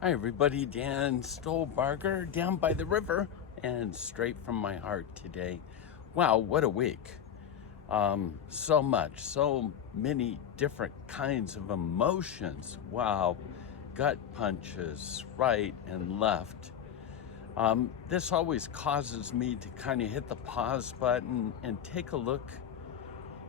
Hi everybody, Dan Stolbarger down by the river and straight from my heart today. Wow, what a week. So much, so many different kinds of emotions. Wow, gut punches, right and left. This always causes me to kind of hit the pause button and take a look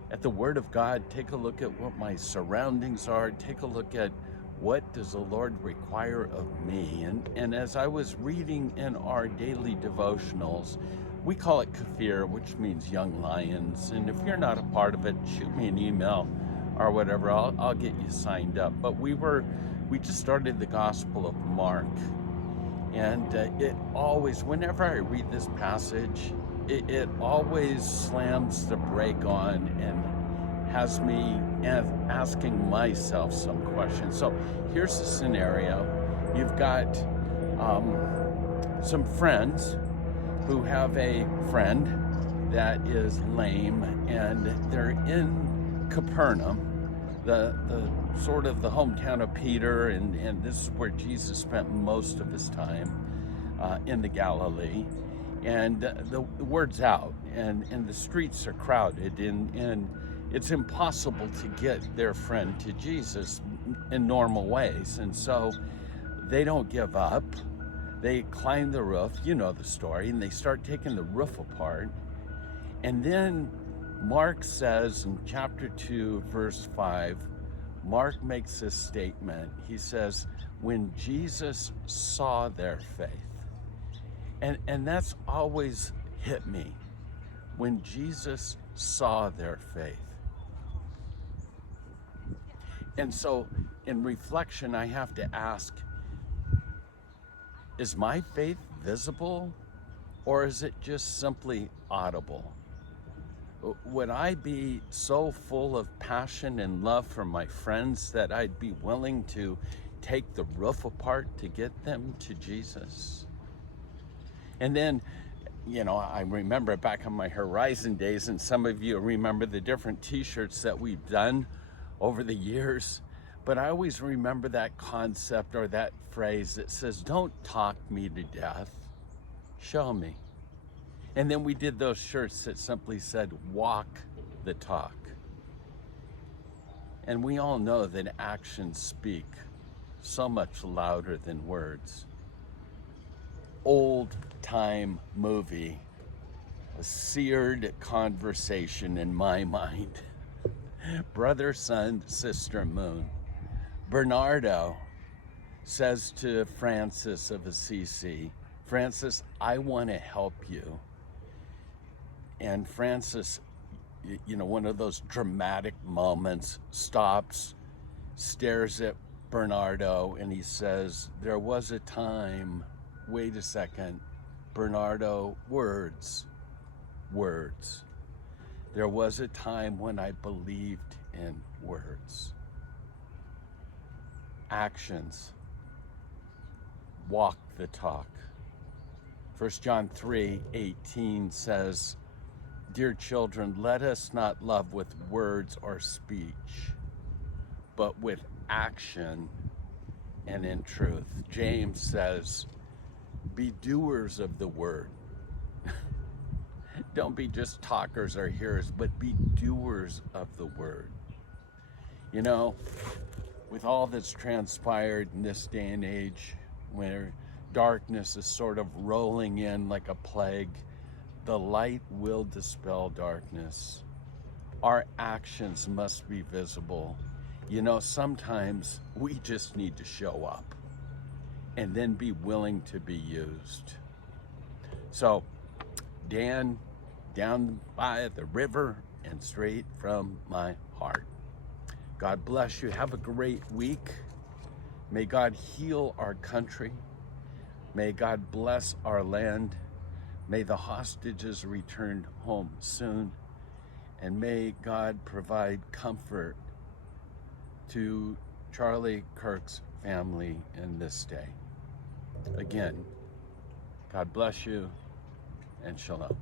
at the Word of God, take a look at what my surroundings are, take a look at what does the Lord require of me. And as I was reading in our daily devotionals, we call it Kafir, which means young lions. And if you're not a part of it, shoot me an email or whatever. I'll get you signed up. But we just started the Gospel of Mark. And it always, whenever I read this passage, it always slams the brake on and has me asking myself some questions. So here's the scenario. You've got some friends who have a friend that is lame, and they're in Capernaum, the sort of the hometown of Peter, and this is where Jesus spent most of his time in the Galilee. And the word's out, and the streets are crowded, and it's impossible to get their friend to Jesus in normal ways. And so they don't give up. They climb the roof, you know the story, and they start taking the roof apart. And then Mark says in chapter 2, verse 5, Mark makes this statement. He says, when Jesus saw their faith. And that's always hit me. When Jesus saw their faith. And so in reflection, I have to ask, is my faith visible, or is it just simply audible? Would I be so full of passion and love for my friends that I'd be willing to take the roof apart to get them to Jesus? And then, you know, I remember back on my Horizon days, and some of you remember the different t-shirts that we've done over the years. But I always remember that concept or that phrase that says, don't talk me to death, show me. And then we did those shirts that simply said, walk the talk. And we all know that actions speak so much louder than words. Old time movie, a seared conversation in my mind. Brother, sun, sister, moon. Bernardo says to Francis of Assisi, Francis, I want to help you. And Francis, you know, one of those dramatic moments, stops, stares at Bernardo, and he says, there was a time, wait a second, Bernardo, words. There was a time when I believed in words. Actions walk the talk. 1 John 3:18 says, dear children, let us not love with words or speech, but with action and in truth. James says, be doers of the word. Don't be just talkers or hearers, but be doers of the word. You know, with all that's transpired in this day and age, where darkness is sort of rolling in like a plague, the light will dispel darkness. Our actions must be visible. You know, sometimes we just need to show up and then be willing to be used. So, Dan, down by the river and straight from my heart. God bless you. Have a great week. May God heal our country. May God bless our land. May the hostages return home soon. And may God provide comfort to Charlie Kirk's family in this day. Again, God bless you and shalom.